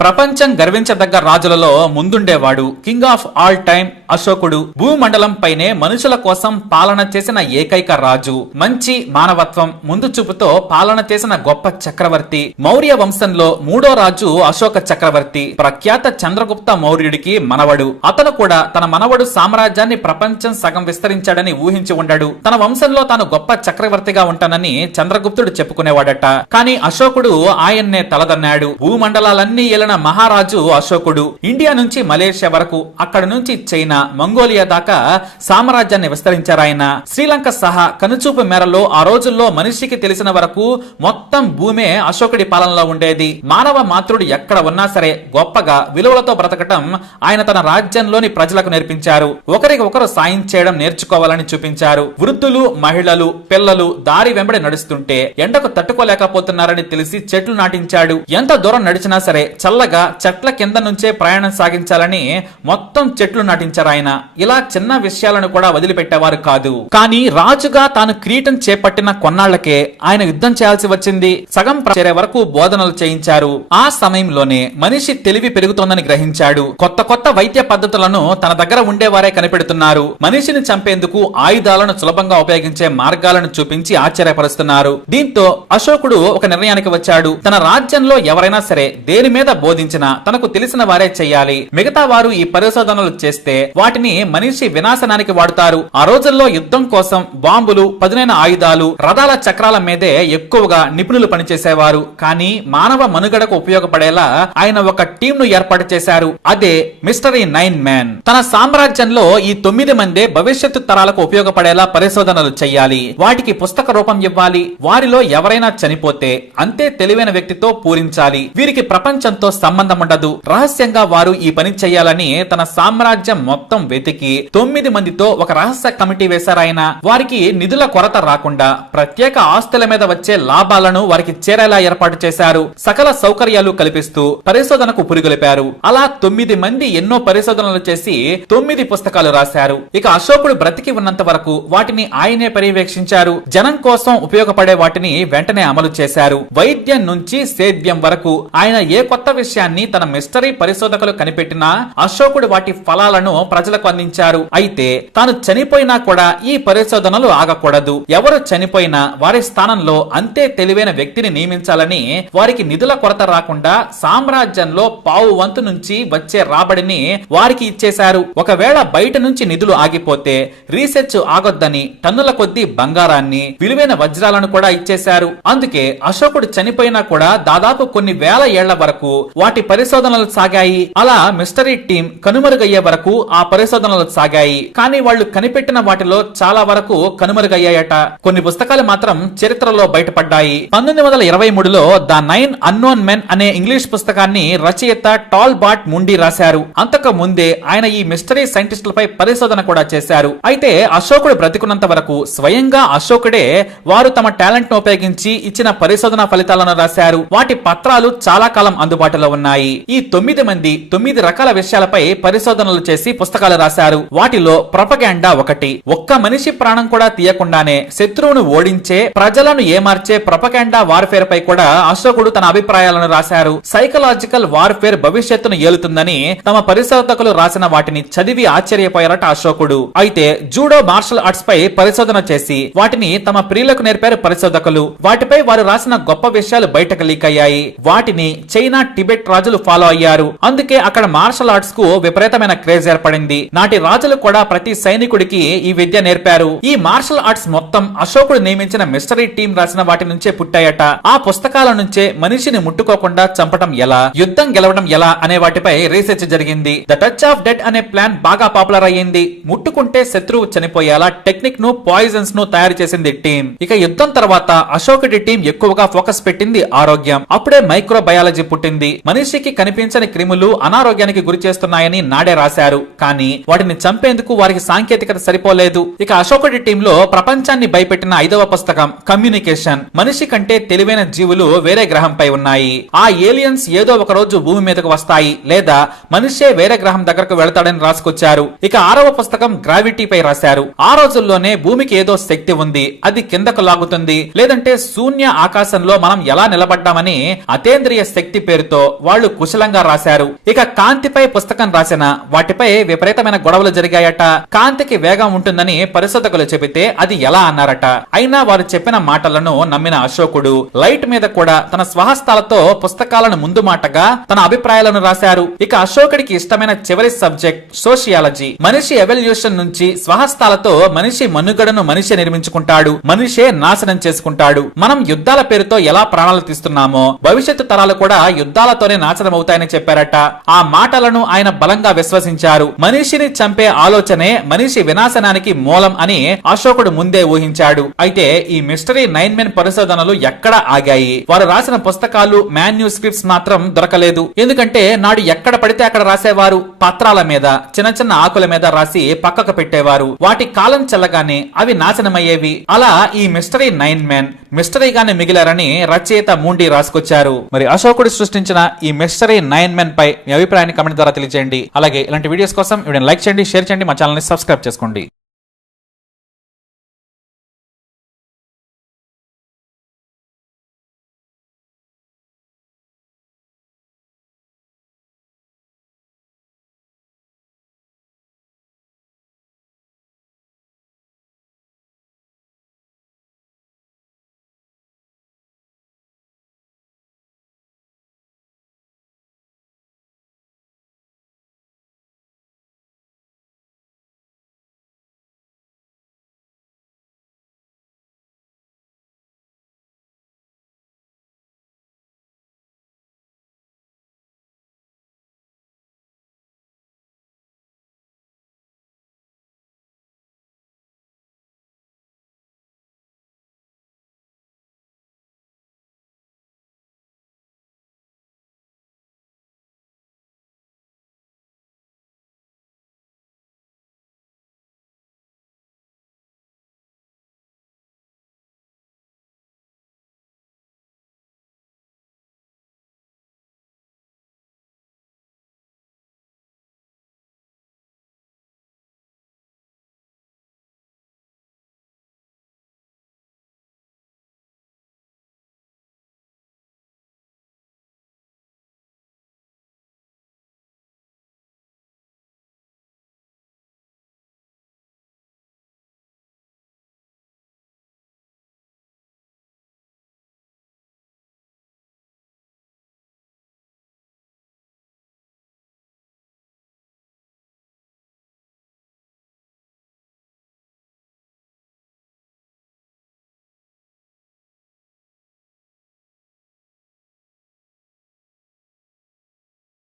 ప్రపంచం గర్వించదగ్గ రాజులలో ముందుండేవాడు. King of all time అశోకుడు. భూమండలం పైనే మనుషుల కోసం పాలన చేసిన ఏకైక రాజు. మంచి మానవత్వం ముందు చూపుతో పాలన చేసిన గొప్ప చక్రవర్తి. మౌర్య వంశంలో మూడో రాజు అశోక చక్రవర్తి. ప్రఖ్యాత చంద్రగుప్త మౌర్యుడికి మనవడు. అతను కూడా తన మనవడు సామ్రాజ్యాన్ని ప్రపంచం సగం విస్తరించాడని ఊహించి ఉండడు. తన వంశంలో తాను గొప్ప చక్రవర్తిగా ఉంటానని చంద్రగుప్తుడు చెప్పుకునేవాడట. కానీ అశోకుడు ఆయన్నే తలదన్నాడు. భూమండలాలన్నీ మహారాజు అశోకుడు. ఇండియా నుంచి మలేషియా వరకు, అక్కడ నుంచి చైనా, మంగోలియా దాకా సామ్రాజ్యాన్ని విస్తరించారాయన. శ్రీలంక సహా కనుచూపు మేరలో ఆ రోజుల్లో మనిషికి తెలిసిన వరకు మొత్తం భూమే అశోకుడి పాలనలో ఉండేది. మానవ మాతృడు ఎక్కడ ఉన్నా సరే గొప్పగా విలువలతో బ్రతకటం ఆయన తన రాజ్యంలోని ప్రజలకు నేర్పించారు. ఒకరికి ఒకరు సాయం చేయడం నేర్చుకోవాలని చూపించారు. వృద్ధులు, మహిళలు, పిల్లలు దారి వెంబడి నడుస్తుంటే ఎండకు తట్టుకోలేకపోతున్నారని తెలిసి చెట్లు నాటించాడు. ఎంత దూరం నడిచినా సరే చల్లగా చెట్ల కింద నుంచే ప్రయాణం సాగించాలని మొత్తం చెట్లు నాటించారు ఆయన. ఇలా చిన్న విషయాలను కూడా వదిలిపెట్టేవారు కాదు. కానీ రాజుగా తాను కిరీటం చేపట్టిన కొన్నాళ్లకే ఆయన యుద్ధం చేయాల్సి వచ్చింది. సగం చేరే వరకు బోధనలు చేయించారు. ఆ సమయంలోనే మనిషి తెలివి పెరుగుతోందని గ్రహించాడు. కొత్త కొత్త వైద్య పద్ధతులను తన దగ్గర ఉండేవారే కనిపెడుతున్నారు. మనిషిని చంపేందుకు ఆయుధాలను సులభంగా ఉపయోగించే మార్గాలను చూపించి ఆశ్చర్యపరుస్తున్నారు. దీంతో అశోకుడు ఒక నిర్ణయానికి వచ్చాడు. తన రాజ్యంలో ఎవరైనా సరే దేని మీద బోధించిన తనకు తెలిసిన వారే చెయ్యాలి. మిగతా వారు ఈ పరిశోధనలు చేస్తే వాటిని మనిషి వినాశనానికి వాడుతారు. ఆ రోజుల్లో యుద్ధం కోసం బాంబులు, పదునైన ఆయుధాలు, రథాల చక్రాల మీదే ఎక్కువగా నిపుణులు పనిచేసేవారు. కానీ మానవ మనుగడకు ఉపయోగపడేలా ఆయన ఒక టీం ను ఏర్పాటు చేశారు. అదే మిస్టరీ 9 మ్యాన్. తన సామ్రాజ్యంలో ఈ 9 మందే భవిష్యత్తు తరాలకు ఉపయోగపడేలా పరిశోధనలు చెయ్యాలి. వాటికి పుస్తక రూపం ఇవ్వాలి. వారిలో ఎవరైనా చనిపోతే అంతే తెలివైన వ్యక్తితో పూరించాలి. వీరికి ప్రపంచంతో సంబంధం ఉండదు. రహస్యంగా వారు ఈ పని చేయాలని తన సామ్రాజ్యం మొత్తం వెతికి 9 మందితో ఒక రహస్య కమిటీ వేశారాయన. వారికి నిధుల కొరత రాకుండా ప్రత్యేక ఆస్తుల మీద వచ్చే లాభాలను వారికి చేరేలా ఏర్పాటు చేశారు. సకల సౌకర్యాలు కల్పిస్తూ పరిశోధనకు పురిగొలిపారు. అలా 9 మంది ఎన్నో పరిశోధనలు చేసి 9 పుస్తకాలు రాశారు. ఇక అశోకుడు బ్రతికి ఉన్నంత వరకు వాటిని ఆయనే పర్యవేక్షించారు. జనం కోసం ఉపయోగపడే వాటిని వెంటనే అమలు చేశారు. వైద్యం నుంచి సేద్యం వరకు ఆయన ఏ కొత్త విషయాన్ని తన మిస్టరీ పరిశోధకులు కనిపెట్టినా అశోకుడు వాటి ఫలాలను ప్రజలకు అందించారు. అయితే తాను చనిపోయినా కూడా ఈ పరిశోధనలు ఆగకూడదు. ఎవరు చనిపోయినా వారి స్థానంలో అంతే తెలివైన వ్యక్తిని నియమించాలని, వారికి నిధుల కొరత రాకుండా సామ్రాజ్యంలో పావు వంతు నుంచి వచ్చే రాబడిని వారికి ఇచ్చేశారు. ఒకవేళ బయట నుంచి నిధులు ఆగిపోతే రీసెర్చ్ ఆగొద్దని టన్నుల కొద్దీ బంగారాన్ని, విలువైన వజ్రాలను కూడా ఇచ్చేశారు. అందుకే అశోకుడు చనిపోయినా కూడా దాదాపు కొన్ని వేల ఏళ్ల వరకు వాటి పరిశోధనలు సాగాయి. అలా మిస్టరీ టీం కనుమరుగయ్యే వరకు ఆ పరిశోధనలు సాగాయి. కానీ వాళ్ళు కనిపెట్టిన వాటిలో చాలా వరకు కనుమరుగయ్యాయట. కొన్ని పుస్తకాలు మాత్రం చరిత్రలో బయటపడ్డాయి. 1923లో ద 9 అన్నోన్ మెన్ అనే ఇంగ్లీష్ పుస్తకాన్ని రచయిత టాల్బాట్ ముండి రాశారు. అంతకు ముందే ఆయన ఈ మిస్టరీ సైంటిస్టులపై పరిశోధన కూడా చేశారు. అయితే అశోకుడు బ్రతికున్నంత వరకు స్వయంగా అశోకుడే వారు తమ టాలెంట్ ను ఉపయోగించి ఇచ్చిన పరిశోధన ఫలితాలను రాశారు. వాటి పత్రాలు చాలా కాలం అందుబాటులో ఉన్నాయి. ఈ 9 మంది 9 రకాల విషయాలపై పరిశోధనలు చేసి పుస్తకాలు రాశారు. వాటిలో ప్రొపగాండా ఒకటి. ఒక్క మనిషి ప్రాణం కూడా తీయకుండానే శత్రువును ఓడించే, ప్రజలను ఏమార్చే ప్రొపగాండా వార్ఫేర్ పై కూడా అశోకుడు తన అభిప్రాయాలను రాశారు. సైకలాజికల్ వార్ఫేర్ భవిష్యత్తును ఏలుతుందని తమ పరిశోధకులు రాసిన వాటిని చదివి ఆశ్చర్యపోయారట అశోకుడు. అయితే జూడో మార్షల్ ఆర్ట్స్ పై పరిశోధన చేసి వాటిని తమ ప్రియులకు నేర్పారు పరిశోధకులు. వాటిపై వారు రాసిన గొప్ప విషయాలు బయటకు లీక్ అయ్యాయి. వాటిని చైనా, టిబెట్ రాజులు ఫాలో అయ్యారు. అందుకే అక్కడ మార్షల్ ఆర్ట్స్ కు విపరీతమైన క్రేజ్ ఏర్పడింది. నాటి రాజులు కూడా ప్రతి సైనికుడికి ఈ విద్య నేర్పారు. ఈ మార్షల్ ఆర్ట్స్ మొత్తం అశోకుడు నియమించిన మిస్టరీ టీం రాసిన వాటి నుంచే పుట్టాయట. ఆ పుస్తకాల నుంచే మనిషిని ముట్టుకోకుండా చంపడం ఎలా, యుద్ధం గెలవడం ఎలా అనే వాటిపై రీసెర్చ్ జరిగింది. ద టచ్ ఆఫ్ డెత్ అనే ప్లాన్ బాగా పాపులర్ అయ్యింది. ముట్టుకుంటే శత్రువు చనిపోయేలా టెక్నిక్ ను, పాయిజన్స్ ను తయారు చేసింది టీం. ఇక యుద్ధం తర్వాత అశోకుడి టీం ఎక్కువగా ఫోకస్ పెట్టింది ఆరోగ్యం. అప్పుడే మైక్రోబయాలజీ పుట్టింది. మనిషికి కనిపించని క్రిములు అనారోగ్యానికి గురి చేస్తున్నాయని నాడే రాశారు. కానీ వాటిని చంపేందుకు వారికి సాంకేతికత సరిపోలేదు. ఇక అశోకుడి టీంలో ప్రపంచాన్ని భయపెట్టిన 5వ పుస్తకం కమ్యూనికేషన్. మనిషి కంటే తెలివైన జీవులు వేరే గ్రహంపై ఉన్నాయి. ఆ ఏలియన్స్ ఏదో ఒక రోజు భూమి మీదకు వస్తాయి, లేదా మనిషే వేరే గ్రహం దగ్గరకు వెళతాడని రాసుకొచ్చారు. ఇక 6వ పుస్తకం గ్రావిటీపై రాశారు. ఆ రోజుల్లోనే భూమికి ఏదో శక్తి ఉంది, అది కిందకు లాగుతుంది, లేదంటే శూన్య ఆకాశంలో మనం ఎలా నిలబడ్డామని అతేంద్రియ శక్తి పేరుతో వాళ్ళు కుశలంగా రాశారు. ఇక కాంతిపై పుస్తకం రాసిన వాటిపై విపరీతమైన గొడవలు జరిగాయట. కాంతికి వేగం ఉంటుందని పరిశోధకులు చెబితే అది ఎలా అన్నారట. అయినా వారు చెప్పిన మాటలను నమ్మిన అశోకుడు లైట్ మీద కూడా తన స్వహస్తాలతో పుస్తకాలను ముందు మాటగా తన అభిప్రాయాలను రాశారు. ఇక అశోకుడికి ఇష్టమైన చివరి సబ్జెక్ట్ సోషియాలజీ. మనిషి ఎవల్యూషన్ నుంచి స్వహస్తాలతో మనిషి మనుగడను మనిషి నిర్మించుకుంటాడు, మనిషే నాశనం చేసుకుంటాడు. మనం యుద్ధాల పేరుతో ఎలా ప్రాణాలు తీస్తున్నామో భవిష్యత్తు తరాలు కూడా యుద్ధాలతోనే నాశనం అవుతాయని చెప్పారట. ఆ మాటలను ఆయన బలంగా విశ్వసించారు. మనిషిని చంపే ఆలోచనే మనిషి వినాశనానికి మూలం అని అశోకుడు ముందే ఊహించాడు. అయితే ఈ మిస్టరీ 9 మెన్ పరిశోధనలు ఎక్కడ ఆగాయి? వారు రాసిన పుస్తకాలు మాన్యుస్క్రిప్ట్స్ మాత్రం దొరకలేదు. ఎందుకంటే నాడు ఎక్కడ పడితే అక్కడ రాసేవారు. పత్రాల మీద, చిన్న చిన్న ఆకుల మీద రాసి పక్కకు పెట్టేవారు. వాటి కాలం చెల్లగానే అవి నాశనమయ్యేవి. అలా ఈ మిస్టరీ 9 మెన్ మిస్టరీగానే మిగిలారని రచయిత మూండి రాసుకొచ్చారు. మరి అశోకుడు సృష్టించిన ఈ మిస్టరీ 9 మెన్ పై మీ అభిప్రాయాన్ని కామెంట్ ద్వారా తెలియజేయండి. అలాగే ఇలాంటి వీడియోస్ కోసం వీడియోని లైక్ చేయండి, షేర్ చేయండి, మా ఛానల్ ని సబ్స్క్రైబ్ చేసుకోండి.